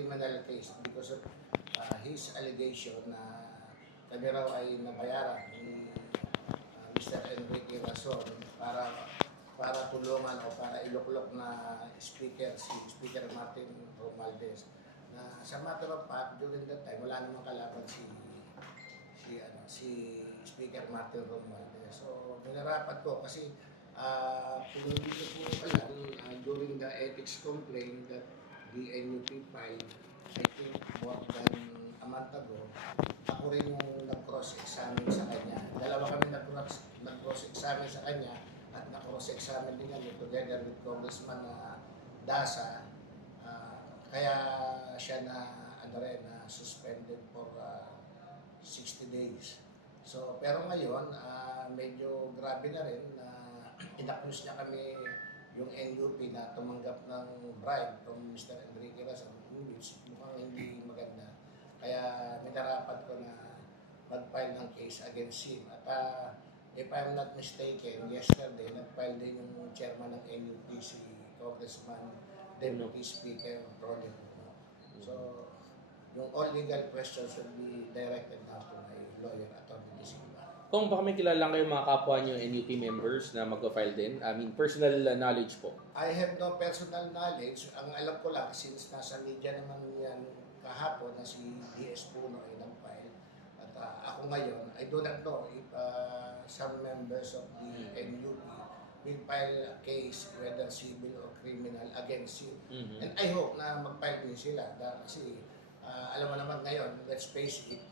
criminal case because of his allegation na kami raw ay nabayaran ni Mr. Enrique Rason para tulungan o para iluklok na speaker, si Speaker Martin Romualdez. Na sa matter of fact, during that time, wala namang kalaban si Speaker Martin Romualdez. So, minarapat ko kasi kung hindi ko po alam, during the ethics complaint that the NUP filed, I think more than a month ago, ako rin yung nag-cross-examine sa kanya. Dalawa kami nag-cross-examine sa kanya at na-cross-examine din kami together with Congressman Dasa. Kaya siya na suspended for 60 days. So, pero ngayon, medyo grabe na rin na inaccuse niya kami yung NUP na tumanggap ng bribe from Mr. Enrique Rason, which mukhang hindi maganda. Kaya minarapat ko na mag-file ng case against him. At if I'm not mistaken, yesterday nag-file din yung chairman ng NUP, si Congressman Deputy Speaker Ronnie. So, yung all legal questions will be directed now to my lawyer, Atty. De Silva. Kung baka may kilala kayo mga kapwa nyo NUP members na mag-file din, I mean, personal knowledge po. I have no personal knowledge. Ang alam ko lang, since nasa media naman yan kahapon na si DS Puno ay nag-file. At ako ngayon, I do not know if some members of the NUP will file a case, whether civil or criminal, against you. And I hope na mag-file din sila. Dahil kasi, alam mo naman ngayon, let's face it,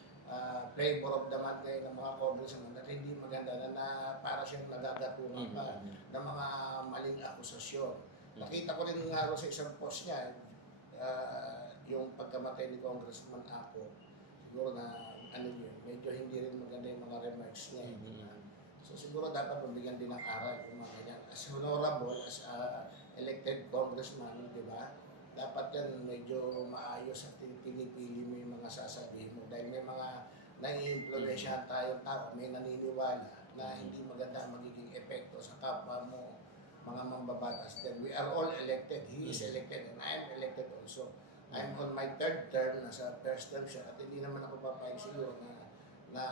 flavor of the month ngayon ng mga congressman at hindi maganda na para siyang nagagatungan pa ng mga maling akusasyon. Nakita ko rin nga sa isang post niya, yung pagkamatay ni Congressman Ako, siguro na medyo hindi rin maganda yung mga remarks niya. So siguro dapat mabigyan din ng aral kung mga ganyan. As honorable, as elected congressman, di ba? Dapat yan medyo maayos at pinipili mo yung mga sasabihin mo. Dahil may mga nai-influensyahan tayong tao, may naniniwala na hindi maganda ang magiging epekto sa kapwa mo, mga mambabatas. Then we are all elected. He is elected and I am elected also. I am on my third term, nasa first term siya, at hindi naman ako papayag siguro na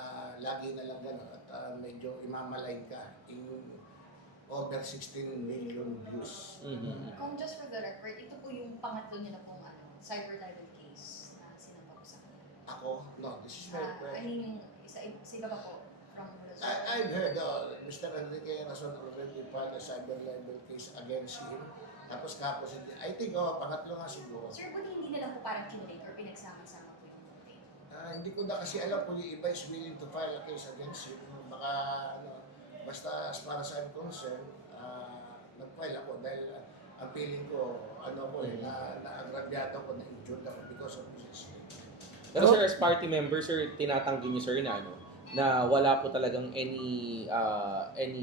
lagi na lang gano'n at medyo imamalain ka in over 16 million views. Kung just for the record, ito po yung pangatlo niya na pong cyber libel case na sinamba ko sa kanya. Ako? No, this is my I mean, yung isa iba pa po from Brazil. I've heard Mr. Enrique Rason already filed a cyber libel case against him. Tapos I think, pangatlo nga siguro. Sir, buti hindi na lang po parang kinulate or pinagsama-sama po yung complaint? Hindi ko na kasi alam kung yung iba is willing to file a case against him. Baka, basta as far as I'm concerned, nag-file ako dahil ang feeling ko, na-agrabyado ko, na-injured ako because of this. Pero sir, as party member, sir, tinatanggi niyo sir na wala po talagang any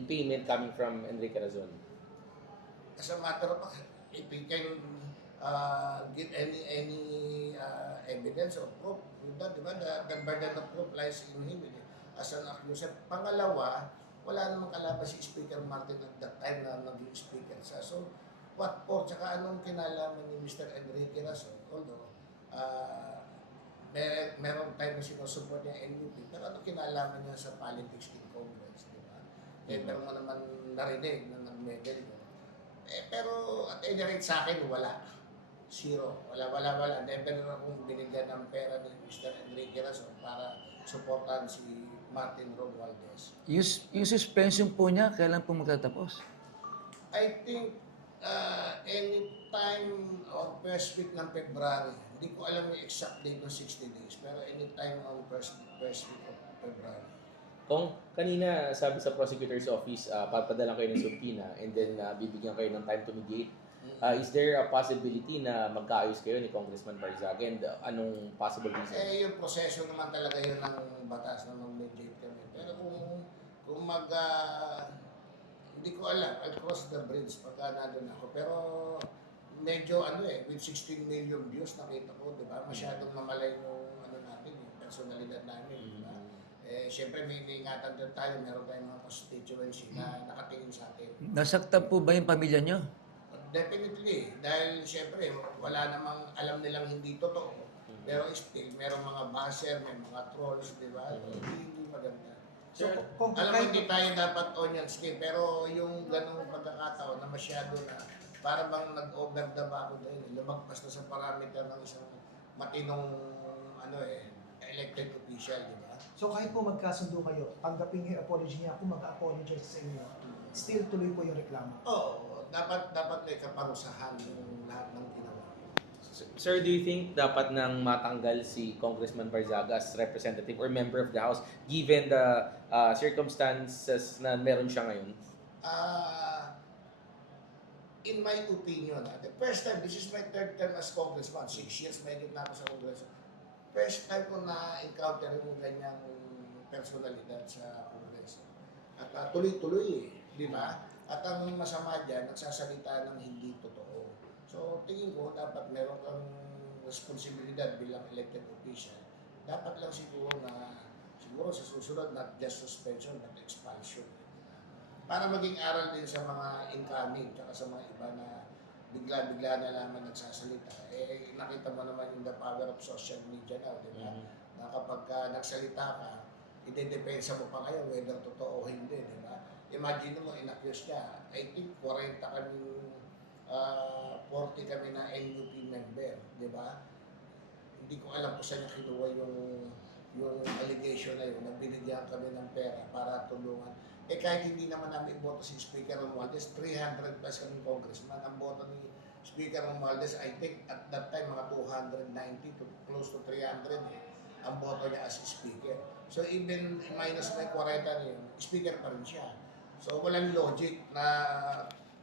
payment coming from Enrique Razon. As a matter of fact, if we can give any evidence or proof, di ba, the burden of proof lies in him as an accuser. Pangalawa, wala namang kalaban si Speaker Martin at that time na naging speaker siya. So, what for? Tsaka anong kinalaman ni Mr. Enrique Rason? Although, merong time na sinusupport niya NUP, pero ano kinalaman niya sa politics in Congress, di ba? Pero mo naman narinig na nag-medal ko. Pero at any rate sa akin, wala. Zero. Wala. Never akong binigyan ng pera ni Mr. Enrique Rason para supportan si Martin Romualdez. Yung suspension po niya, kailan po magtatapos? I think any time of first week ng February, hindi ko alam yung exact date ng 60 days, pero any time on first week of February. Kung kanina sabi sa prosecutor's office, papadala kayo ng subpoena and then bibigyan kayo ng time to mediate. Is there a possibility na magkaayos kayo ni Congressman Barzaga and anong possible reason? Yung proseso naman talaga yun ng batas na mag-mediate kami. Pero kung hindi ko alam, I'll cross the bridge pagka nandun ako. Pero medyo with 16 million views nakita ko, di ba? Masyadong mamalay yung natin, yung personalidad namin, di ba? Siyempre may ingatan din tayo, meron tayong mga constituency na nakatingin sa atin. Nasaktan po ba yung pamilya niyo? Definitely. Dahil siyempre, wala namang alam nilang hindi totoo. Pero still, merong mga basher, may mga trolls, di ba? Hindi maganda. So, Sir, kung Alam mo, kahit hindi tayo dapat onion skin, pero yung ganong pagkakataon na masyado na para bang nag-over the back dahil lumagpas na sa parameter ng isang matinong elected official, di ba? so kahit po magkasundo kayo, tanggapin niyo yung apology niya, kung mag-apologize sa inyo, still tuloy po yung reklamo. Oo, dapat may kaparusahan yung lahat ng ginawa. Sir, do you think dapat nang matanggal si Congressman Barzaga as representative or member of the House given the circumstances na meron siya ngayon? In my opinion, the first time, this is my third term as congressman, 6 years may na ako sa Congress. First time ko na-encounter yung ganyang personalidad sa Congress. At tuloy-tuloy di ba? At ang masama dyan, nagsasalita ng hindi totoo. So, tingin ko, dapat meron kang responsibilidad bilang elected official. Dapat lang siguro sa susunod, not just suspension, but expulsion. Para maging aral din sa mga incoming, tsaka sa mga iba na bigla-bigla na naman nagsasalita. Nakita mo naman yung the power of social media now, di ba? Na kapag nagsalita ka, ide-depensa mo pa ngayon whether totoo o hindi, di ba? Imagine mo, in-accuse niya. I think 40 kami na NUP member, di ba? Hindi ko alam kung saan niya kinuha yung allegation na yun, na binigyan kami ng pera para tulungan. Kahit hindi naman namin iboto si Speaker Romualdez, 300 plus kami congressman. Ang boto ni Speaker Romualdez, I think at that time, mga 290 to close to 300 ang boto niya as speaker. So even minus may 40 na yun, speaker pa rin siya. So walang logic na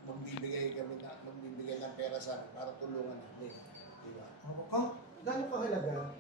magbibigay ng pera sa amin para tulungan namin. Diba? Kung gaano kahalaga